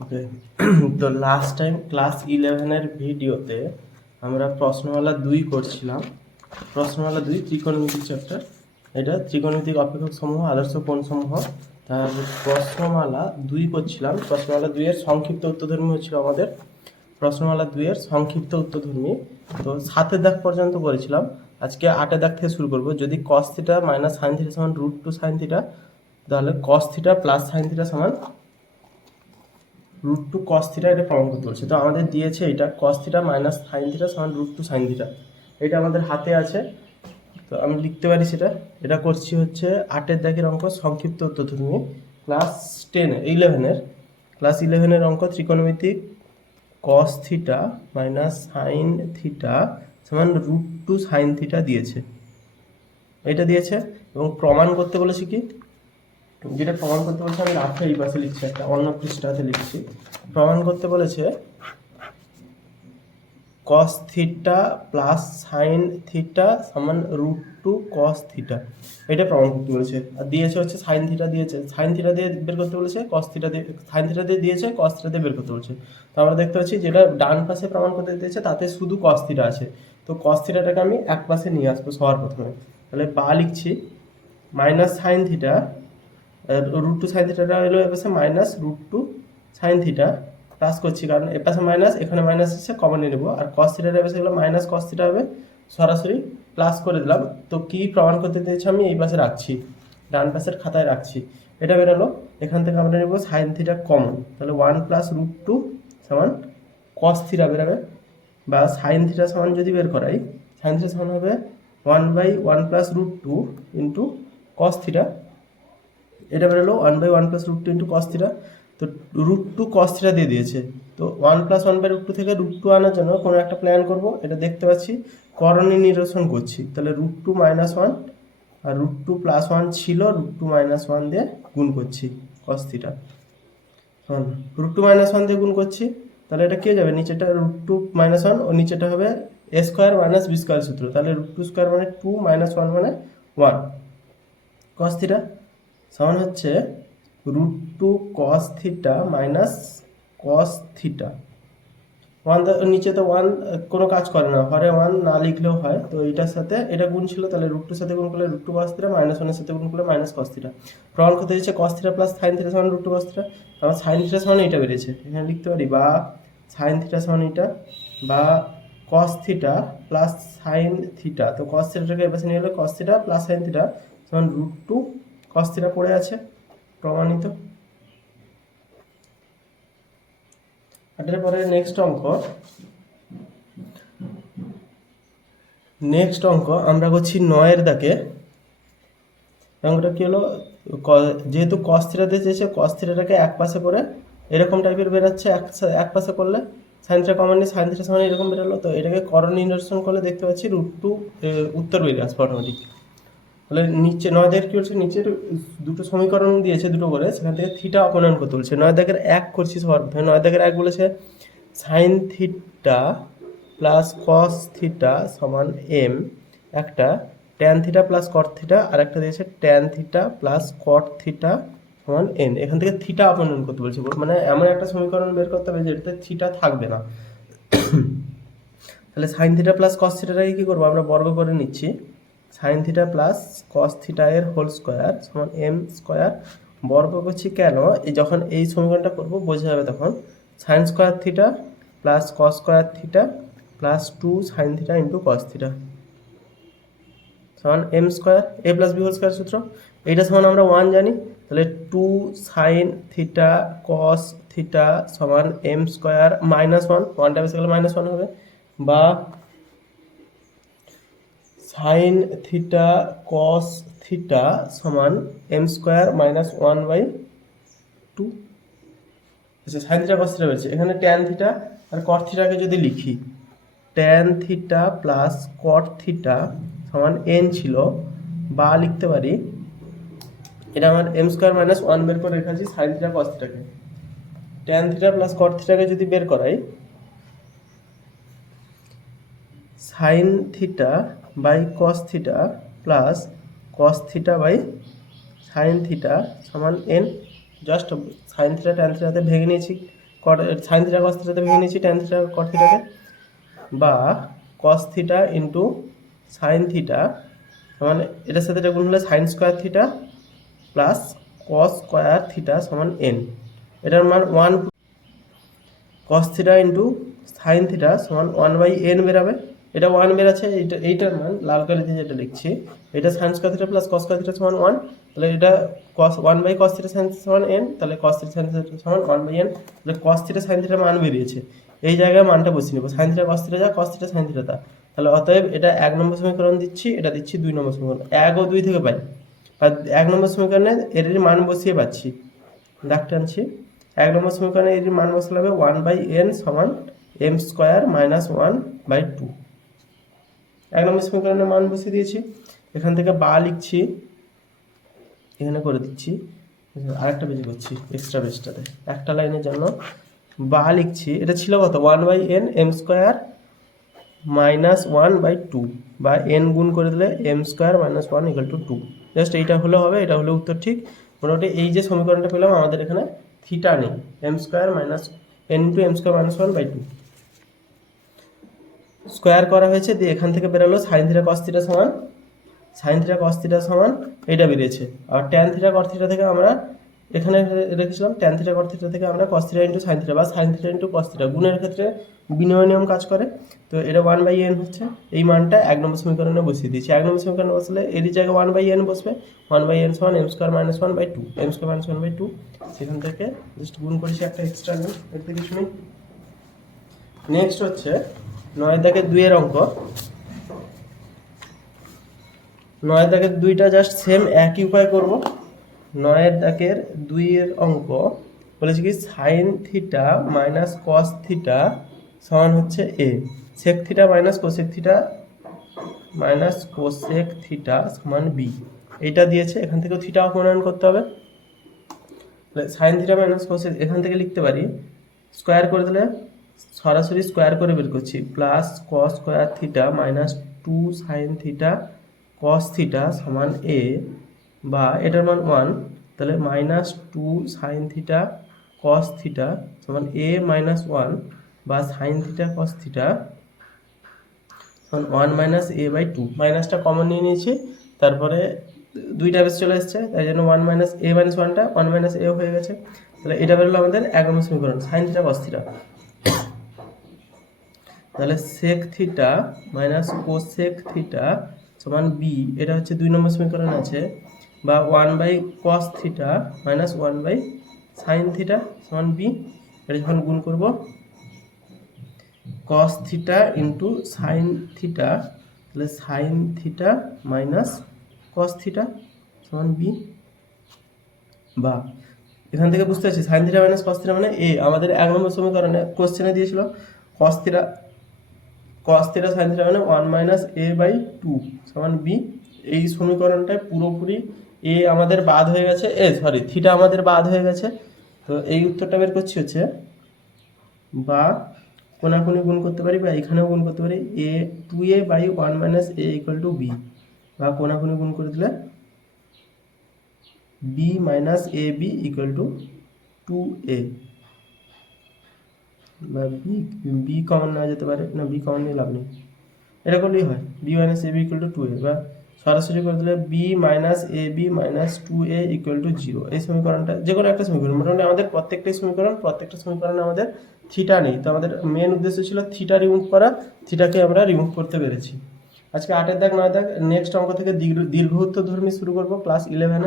ওকে। তো last time class 11-এর ভিডিওতে আমরা প্রশ্নমালা 2 করছিলাম। প্রশ্নমালা 2 ত্রিকোণমিতিক চ্যাপ্টার। এটা ত্রিকোণমিতিক অপেক্ষক সমূহ, আদর্শ কোণ সমূহ। তার প্রশ্নমালা 2 করছিলাম। প্রশ্নমালা 2 এর সংক্ষিপ্ত উত্তরধর্মী হচ্ছিল আমাদের। প্রশ্নমালা 2 এর সংক্ষিপ্ত উত্তরধর্মী তো 7 দাগ পর্যন্ত করেছিলাম। আজকে 8 দাগ থেকে শুরু করব। যদি cos θ মাইনাস sin θ সমান √2 sin θ, তাহলে cos θ প্লাস sin θ সমান √2 cos θ, এটা প্রমাণ করতে বলছে। তো আমাদের দিয়েছে এটা cos θ মাইনাস sin θ সমান √2 sin θ। এটা আমাদের হাতে আছে, তো আমি লিখতে পারি সেটা। এটা করছি হচ্ছে 8 দাগের অঙ্ক, সংক্ষিপ্ত উত্তরধর্মী, ক্লাস 11-এর অঙ্ক। ত্রিকোণমিতিক cos θ মাইনাস sin θ সমান √2 sin θ দিয়েছে, এটা দিয়েছে। এবং প্রমাণ করতে বলেছে কি, যেটা প্রমাণ করতে বলেছে আমি রাখে এই পাশে লিখছি, একটা অন্য পৃষ্ঠাতে লিখছি। প্রমাণ করতে বলেছে cos θ প্লাস sin θ সমান √2 cos θ, এটা প্রমাণ করতে বলেছে। আর দিয়েছে হচ্ছে sin θ দিয়েছে, sin θ দিয়ে বের করতে বলেছে, cos θ দিয়ে, sin θ দিয়ে দিয়েছে, cos θ দিয়ে বের করতে বলেছে। তো আমরা দেখতে পাচ্ছি যেটা ডান পাশে প্রমাণ করতে দিয়েছে তাতে শুধু cos θ আছে। তো cos θ টাকে আমি এক পাশে নিয়ে আসবো সবার প্রথমে। তাহলে বা লিখছি মাইনাস sin θ, √2 sin θ হলো এ পাশে মাইনাস √2 sin θ, প্লাস করছি কারণ এ পাশে মাইনাস, এখানে মাইনাস এসে কমন নিয়ে নেবো। আর cos θ এর পাশে গেলে মাইনাস cos θ হবে, সরাসরি প্লাস করে দিলাম। তো কি প্রমাণ করতে দিয়েছি আমি এই পাশে রাখছি, ডান পাশের খাতায় রাখছি। এটা বেরোলো, এখান থেকে আমরা নেব sin θ কমন, তাহলে 1 প্লাস √2 সমান cos θ বেরোবে। বা sin θ সমান যদি বের করাই, sin θ সমান হবে 1/1 প্লাস √2 ইন্টু cos θ। এটা বেরোলো 1/1 প্লাস √2 ইন্টু cos θ। তো √2 cos θ দিয়ে দিয়েছে। তো 1 প্লাস 1/√2 থেকে √2 আনার জন্য কোনো একটা প্ল্যান করব। এটা দেখতে পাচ্ছি করণী নিরসন করছি, তাহলে √2 মাইনাস 1 আর √2 প্লাস 1 ছিল, √2 মাইনাস 1 দিয়ে গুণ করছি cos θ। √2 মাইনাস 1 দিয়ে গুণ করছি, তাহলে এটা কে যাবে, নিচেটা √2 মাইনাস 1 ও নিচেটা হবে a square minus b square সূত্র। তাহলে √2 স্কোয়ার মানে 2 মাইনাস 1 মানে 1 cos θ সমান হচ্ছে √2 cos θ মাইনাস cos θ। 1 নিচে তো 1 কোনো কাজ করে না, হরে 1 না লিখলেও হয়। তো এটার সাথে এটা গুণ ছিল, তাহলে √2 সাথে গুণ করলে √2 cos θ, মাইনাস 1 এর সাথে গুণ করলে মাইনাস cos θ। প্রমাণ করতে দিচ্ছে cos θ প্লাস sin θ সমান √2 cos θ। আমার sin θ সমান এটা বেরিয়েছে, এখানে লিখতে পারি বা sin θ সমান এটা, বা cos θ প্লাস sin θ। তো cos θ টাকে এপাশে নিয়ে গেলে cos θ প্লাস sin θ সমান √2 cos θ পড়ে আছে, প্রমাণিত। এরপরে নেক্সট অঙ্ক আমরা করছি 9 দাগে। অঙ্কটা কি হলো, যেহেতু cos θ দিয়েছে, cos θ টাকে এক পাশে করে এরকম টাইপের বেরোচ্ছে, এক পাশে করলে sin θ কমন নিয়ে sin θ সমান এরকম বেরোলো। তো এটাকে করণী নিরসন করলে দেখতে পাচ্ছি √2 উত্তর বেরিয়ে আসবে অটোমেটিক। তাহলে নিচে 9 দাগের কি বলছে, নিচের দুটো সমীকরণ দিয়েছে দুটো করে, সেখান থেকে থিটা অপনয়ন করতে বলছে। 9 দাগের 1 করছি সবার প্রথমে। 9 দাগের 1 বলেছে sin θ প্লাস cos θ সমান m, একটা tan θ প্লাস cot θ, আর একটা দিয়েছে tan θ প্লাস cot θ সমান n। এখান থেকে থিটা অপনয়ন করতে বলছে, মানে এমন একটা সমীকরণ বের করতে হবে যেটাতে থিটা থাকবে না। তাহলে sin θ প্লাস cos θ টাকে কি করবো, আমরা বর্গ করে নিচ্ছি। sin θ প্লাস cos θ এর হোল স্কোয়ার সমান m স্কোয়ার। বর্গ করছি কেন, যখন এই সমীকরণটা করবো বোঝা যাবে তখন। sin square θ plus cos square θ plus 2 sin θ into cos θ সমান m square, a plus b whole square সূত্র। এইটা সমান আমরা 1 জানি, তাহলে 2 sin θ cos θ সমান m স্কোয়ার মাইনাস 1, 1টা বেশি গেলে মাইনাস 1 হবে। বা sin θ cos θ সমান m স্কোয়ার মাইনাস 1/2। আচ্ছা, sin θ cos θ বেরোচ্ছে, এখানে tan θ আর cot θ কে যদি লিখি, tan θ প্লাস cot θ সমান n ছিল, বা লিখতে পারি, এটা আমার m স্কোয়ার মাইনাস 1 বের করে রেখেছি sin θ cos θ কে। tan θ প্লাস cot θ কে যদি বের করাই, sin θ by cos θ plus cos θ by sin θ সমান n। জাস্ট sin θ tan θ ভেঙে নিয়েছি, সাইন থিটা কস থিটাতে ভেঙে নিয়েছি ট্যান থিটা কট থিটাকে, বা কস থিটা ইন্টু সাইন থিটা সমান এটার সাথে এটা গুণ হলে sine square theta plus cos square theta সমান এন। এটার মান 1 কস থিটা ইন্টু সাইন থিটা সমান 1/n বেরাবে। এটা 1 বেরাচ্ছে, এইটার মান লাল কালি দিয়ে যেটা লিখছি, এটা sine square theta plus cos square theta সমান 1, তাহলে এটা কস 1/cos থিটা সাইন থিটা সমান n, তাহলে কস থিটা সাইন থিটা সমান 1/n, তাহলে কস থিটা সাইন থিটার মান বেরিয়েছে। এই জায়গায় মানটা বসিয়ে নেবো, সাইন থিটা কস থিটা যা, কস থিটা সাইন থিটা তা। তাহলে অতএব এটা 1 নম্বর সমীকরণ দিচ্ছি, এটা দিচ্ছি 2 নম্বর সমীকরণ। 1 ও 2 থেকে পাই, আর 1 নম্বর সমীকরণে এর মান বসিয়ে পাচ্ছি, দাগ টানছি। 1 নম্বর সমীকরণে এর মান বসালে হবে 1/n সমান m স্কোয়ার মাইনাস 1/2। 1 নম্বর সমীকরণের মান বসিয়ে দিয়েছি, এখান থেকে বা লিখছি, এখানে করে দিচ্ছি, আরেকটা পেজ করছি এক্সট্রা পেজটাতে একটা লাইনের জন্য বা লিখছি। এটা ছিল কত 1/n m স্কোয়ার মাইনাস 1/2, বা n গুণ করে দিলে m square minus 1 equal to 2। Just এইটা হলে হবে, এটা হলে উত্তর ঠিক। মোটামুটি এই যে সমীকরণটা পেলাম, আমাদের এখানে থিটা নেই, m square minus n into m square minus 1/2 square করা হয়েছে, দিয়ে এখান থেকে বেরোলো সাইন থিটা কস থিটা সমান, সাইন থিটা কস থিটা সমান এইটা বেরিয়েছে। আর ট্যান থিটা কট থিটা থেকে আমরা এখানে রেখেছিলাম, ট্যান থিটা কট থিটা থেকে আমরা cos theta into sine theta বা sine theta into cos theta, গুণের ক্ষেত্রে বিনিময় নিয়ম কাজ করে। তো এটা 1/n হচ্ছে, এই মানটা 1 নম্বর সমীকরণে বসিয়ে দিয়েছি। 1 নম্বর সমীকরণে বসলে এর জায়গায় 1/n বসবে, 1/n সমান m square minus 1/2, m square minus 1/2, সেখান থেকে জাস্ট গুণ করেছি একটা এক্সট্রা গুণ, এতে কিছু নেই। নেক্সট হচ্ছে 9 দাগের 2 এর অঙ্ক। 9 দাগের 2টা জাস্ট সেম একই উপায় করব। 9 দাগের 2 এর অঙ্ক বলেছে কি sine theta minus cos theta সমান হচ্ছে a, sec theta minus cosec theta minus cosec theta সমান বি, এইটা দিয়েছে। এখান থেকেও থিটা প্রণয়ন করতে হবে, সাইন থিটা মাইনাস কোসেক এখান থেকে লিখতে পারি, স্কোয়ার করে দিলে সরাসরি স্কোয়ার করে বের করছি, plus cos square theta minus 2 sine theta cos theta সমান এ, বা এটার মান 1, তাহলে minus 2 sine theta cos theta সমান এ মাইনাস 1, বা সাইন থিটা কস থিটা সমান 1 মাইনাস এ বাই 2। মাইনাসটা কমন নিয়ে নিয়েছি, তারপরে 2টা বেশ চলে এসছে, তাই জন্য 1 মাইনাস এ মাইনাস 1টা 1 মাইনাস এ হয়ে গেছে। তাহলে এটা বেরোলো আমাদের 1 নম্বর সমীকরণ, সাইন থিটা কস থিটা। তাহলে sec theta minus cosec theta সমান বি, এটা হচ্ছে 2 নম্বর সমীকরণ আছে, বা 1/cos theta minus 1/sin theta সমান বি। এটা যখন গুণ করব cos theta into sine theta, তাহলে sine theta minus cos theta সমান বি, বা এখান থেকে বুঝতে পারছি sine theta minus cos theta মানে এ। আমাদের 1 নম্বর সমীকরণে কোশ্চেনে দিয়েছিল cos থিটা সাইন থিটা মানে 1 মাইনাস এ বাই 2 সমান বি। এই সমীকরণটায় পুরোপুরি এ আমাদের বাদ হয়ে গেছে, থিটা আমাদের বাদ হয়ে গেছে। তো এই উত্তরটা বের করছি হচ্ছে, বা কোনাকুনি গুণ করতে পারি, বা এখানেও গুণ করতে পারি, a 2a by 1 minus a equal to b, বা কোনাকুনি গুণ করে দিলে b minus a b equal to 2a, বা বি কমন নেওয়া যেতে পারে, না বি কমন নিয়ে লাভ নেই, এটা করলেই হয়, b minus a b equal to 2a, বা সরাসরি করে দিলে b minus a b minus 2a equal to 0। এই সমীকরণটা যে কোনো একটা সমীকরণ, মোটামুটি আমাদের প্রত্যেকটা সমীকরণে আমাদের থিটা নেই, তো আমাদের মেন উদ্দেশ্য ছিল থিটা রিমুভ করা, থিটাকে আমরা রিমুভ করতে পেরেছি। আজকে 8 দাগ 9 দাগ নেক্সট অঙ্ক থেকে দীর্ঘ উত্তরধর্মী শুরু করবো ক্লাস 11-এ।